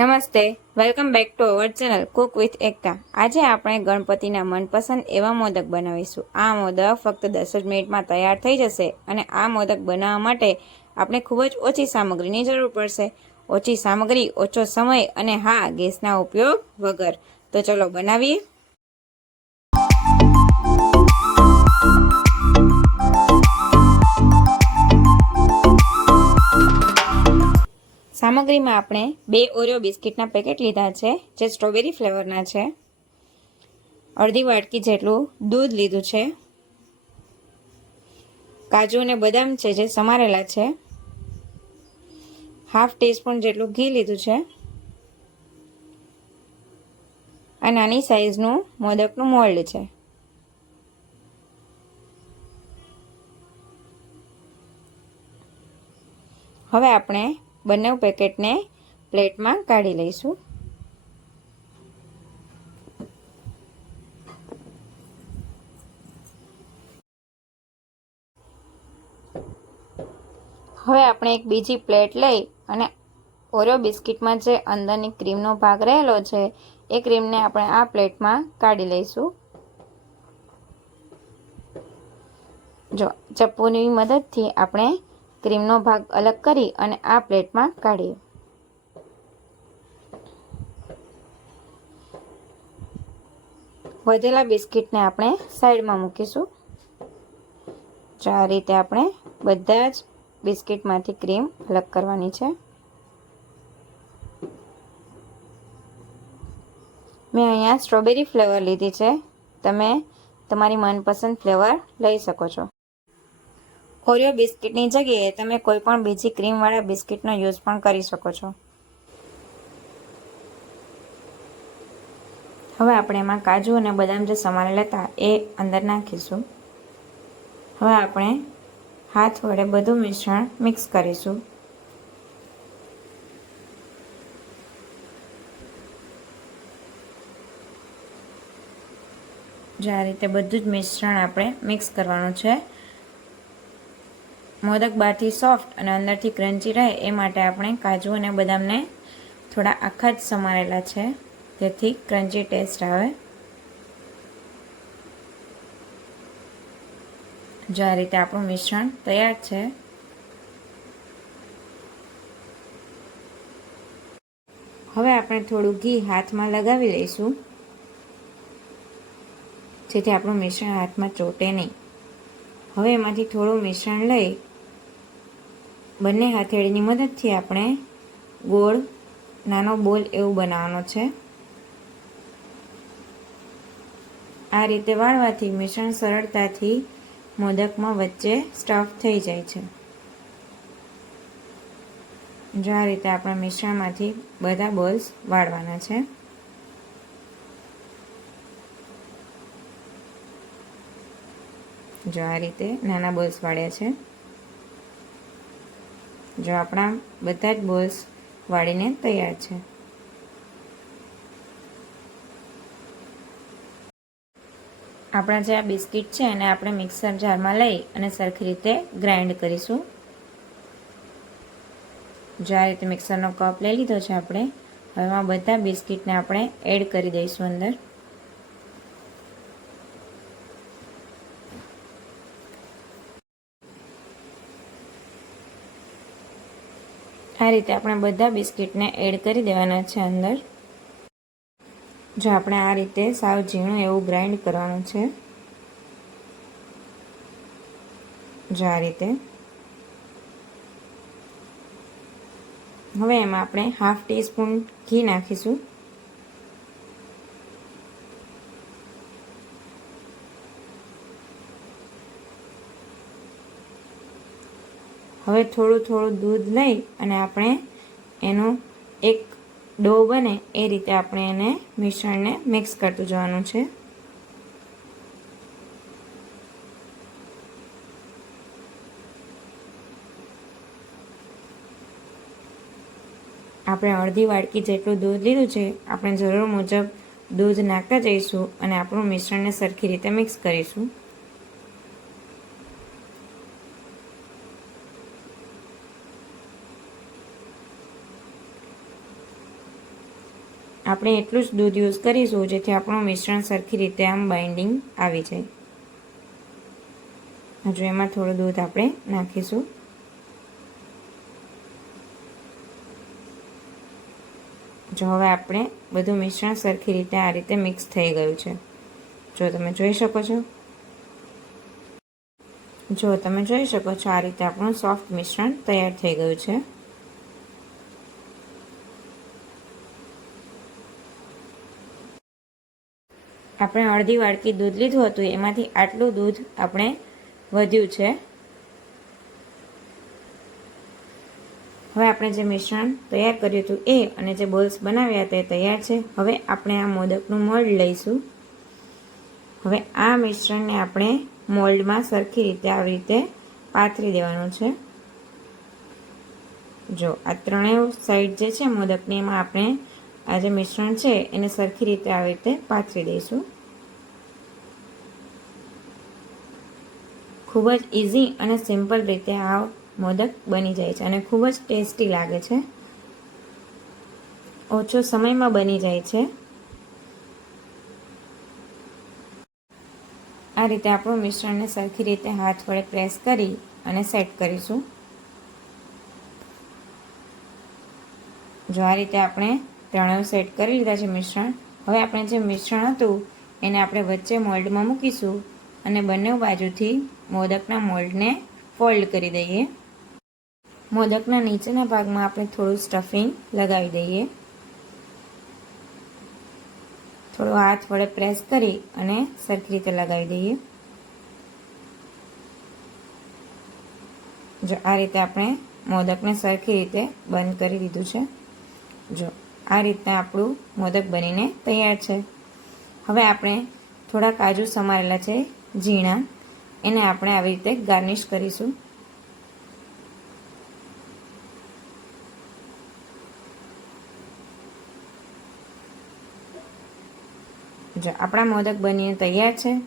નમસ્તે, welcome back to our channel cook with Ekta. આજે આપણે ગણપતિના મનપસંદ એવા મોદક બનાવીશું. આ મોદક ફક્ત દસ જ મિનિટમાં તૈયાર થઈ જશે અને આ મોદક બનાવવા માટે આપણે ખૂબ જ ઓછી સામગ્રીની જરૂર પડશે. ઓછી સામગ્રી, ઓછો સમય અને હા, ગેસના ઉપયોગ વગર. તો ચલો બનાવીએ. સામગ્રીમાં આપણે બે ઓરિયો બિસ્કિટના પેકેટ લીધા છે, જે સ્ટ્રોબેરી ફ્લેવરના છે. અડધી વાટકી જેટલું દૂધ લીધું છે. કાજુ અને બદામ છે, જે સમારેલા છે. હાફ ટીસ્પૂન જેટલું ઘી લીધું છે. આ નાની સાઈઝનું મોદકનું મોલ્ડ છે. હવે આપણે બંને પેકેટને પ્લેટમાં કાઢી લઈશું. હવે આપણે એક બીજી પ્લેટ લઈ અને ઓરિયો બિસ્કિટમાં જે અંદરની ક્રીમનો ભાગ રહેલો છે, એ ક્રીમને આપણે આ પ્લેટમાં કાઢી લઈશું. જો, ચપ્પુની મદદથી આપણે ક્રીમનો ભાગ અલગ કરી અને આ પ્લેટમાં કાઢીએ. વધેલા બિસ્કિટને આપણે સાઈડમાં મૂકીશું. જો આ રીતે આપણે બધા જ બિસ્કિટમાંથી ક્રીમ અલગ કરવાની છે. મેં અહીંયા સ્ટ્રોબેરી ફ્લેવર લીધી છે. તમે તમારી મનપસંદ ફ્લેવર લઈ શકો છો. ઓરિયો બિસ્કિટની જગ્યાએ તમે કોઈ પણ બીજી ક્રીમવાળા બિસ્કિટનો યુઝ પણ કરી શકો છો. હવે આપણે એમાં કાજુ અને બદામ જે સમારેલા હતા એ અંદર નાખીશું. હવે આપણે હાથ વડે બધું મિશ્રણ મિક્સ કરીશું. જે આ રીતે બધું જ મિશ્રણ આપણે મિક્સ કરવાનું છે. મોદક બહારથી સોફ્ટ અને અંદરથી ક્રન્ચી રહે એ માટે આપણે કાજુ અને બદામને થોડા આખા જ સમારેલા છે. જેથી ક્રન્ચી ટેસ્ટ આવે. જો આ રીતે આપણું મિશ્રણ તૈયાર છે. હવે આપણે થોડું ઘી હાથમાં લગાવી લઈશું. જેથી આપણું મિશ્રણ હાથમાં ચોટે નહીં. હવે એમાંથી થોડું મિશ્રણ લઈ બંને હથેળીની મદદથી આપણે ગોળ, નાનો બોલ એવું બનાવવાનો છે. આ રીતે વાળવાથી મિશ્રણ સરળતાથી મોદકમાં વચ્ચે સ્ટફ થઈ જાય છે. જો આ રીતે આપણા મિશ્રણમાંથી બધા બોલ્સ વાળવાના છે. જો આ રીતે નાના બોલ્સ વાળ્યા છે. જો આપણા બધા જ બોલ્સ વાળીને તૈયાર છે. આપણા જે આ બિસ્કિટ છે એને આપણે મિક્સર જારમાં લઈ અને સરખી રીતે ગ્રાઇન્ડ કરીશું. જો આ રીતે મિક્સરનો કપ લઈ લીધો છે આપણે, હવે એમાં બધા બિસ્કિટને આપણે એડ કરી દઈશું અંદર. આ રીતે આપણે બધા બિસ્કિટને એડ કરી દેવાના છે અંદર. જો આપણે આ રીતે સાવ ઝીણું એવું ગ્રાઇન્ડ કરવાનું છે. જો આ રીતે. હવે એમાં આપણે હાફ ટી સ્પૂન ઘી નાખીશું. હવે થોડું થોડું દૂધ લઈ અને આપણે એનું એક ડો બને એ રીતે આપણે એને મિશ્રણને મિક્સ કરતું જવાનું છે. આપણે અડધી વાડકી જેટલું દૂધ લીધું છે, આપણે જરૂર મુજબ દૂધ નાખતા જઈશું અને આપણું મિશ્રણને સરખી રીતે મિક્સ કરીશું. આપણે એટલું જ દૂધ યુઝ કરીશું, જેથી આપણું મિશ્રણ સરખી રીતે આમ બાઇન્ડિંગ આવી જાય. હજુ એમાં થોડું દૂધ આપણે નાખીશું. જો હવે આપણે બધું મિશ્રણ સરખી રીતે આ રીતે મિક્સ થઈ ગયું છે. જો તમે જોઈ શકો છો. જો તમે જોઈ શકો છો, આ રીતે આપણું સોફ્ટ મિશ્રણ તૈયાર થઈ ગયું છે. આપણે અડધી વાડકી દૂધ લીધું હતું, એમાંથી આટલું દૂધ આપણે વધ્યું છે. હવે આપણે જે મિશ્રણ તૈયાર કર્યું હતું એ અને જે બોલ્સ બનાવ્યા તે તૈયાર છે. હવે આપણે આ મોદકનું મોલ્ડ લઈશું. હવે આ મિશ્રણને આપણે મોલ્ડમાં સરખી રીતે આવી રીતે પાથરી દેવાનું છે. જો આ ત્રણેય સાઈડ જે છે મોદકની, એમાં આપણે આ જે મિશ્રણ છે, એને સરખી રીતે આવી રીતે પાથરી દઈશું. ખૂબ જ ઇઝી અને સિમ્પલ રીતે આ મોદક બની જાય છે અને ખૂબ જ ટેસ્ટી લાગે છે. ઓછો સમયમાં બની જાય છે. આ રીતે આપણું મિશ્રણને સરખી રીતે હાથ વડે પ્રેસ કરી અને સેટ કરીશું. જો આ રીતે આપણે ત્રણેય સેટ કરી લીધા છે મિશ્રણ. હવે આપણે જે મિશ્રણ હતું, એને આપણે વચ્ચે મોલ્ડમાં મૂકીશું અને બંને બાજુથી મોદકના મોલ્ડને ફોલ્ડ કરી દઈએ. મોદકના નીચેના ભાગમાં આપણે થોડું સ્ટફિંગ લગાવી દઈએ. થોડો હાથ વડે પ્રેસ કરી અને સરખી રીતે લગાવી દઈએ. જો આ રીતે આપણે મોદકને સરખી રીતે બંધ કરી દીધું છે. આ રીતના આપણું મોદક બનીને તૈયાર છે. હવે આપણે થોડા કાજુ સમારેલા છે, ઝીણા. એને આપણે આવી રીતે ગાર્નિશ કરીશું. જો આપણા મોદક બનીને તૈયાર છે,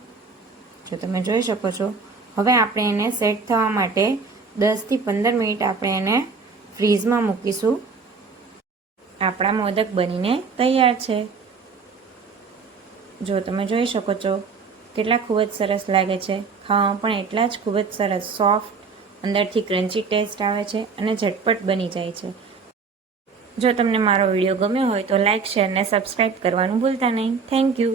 જો તમે જોઈ શકો છો, હવે આપણે એને સેટ થવા માટે દસથી પંદર મિનિટ આપણે એને ફ્રીઝમાં મૂકીશું. આપણા મોદક બનીને તૈયાર છે. જો તમે જોઈ શકો છો, કેટલા ખૂબ જ સરસ લાગે છે. ખાવામાં પણ એટલા જ ખૂબ જ સરસ સોફ્ટ અંદરથી ક્રન્ચી ટેસ્ટ આવે છે અને ઝટપટ બની જાય છે. જો તમને મારો વીડિયો ગમ્યો હોય તો લાઇક શેર અને સબસ્ક્રાઈબ કરવાનું ભૂલતા નહીં. Thank you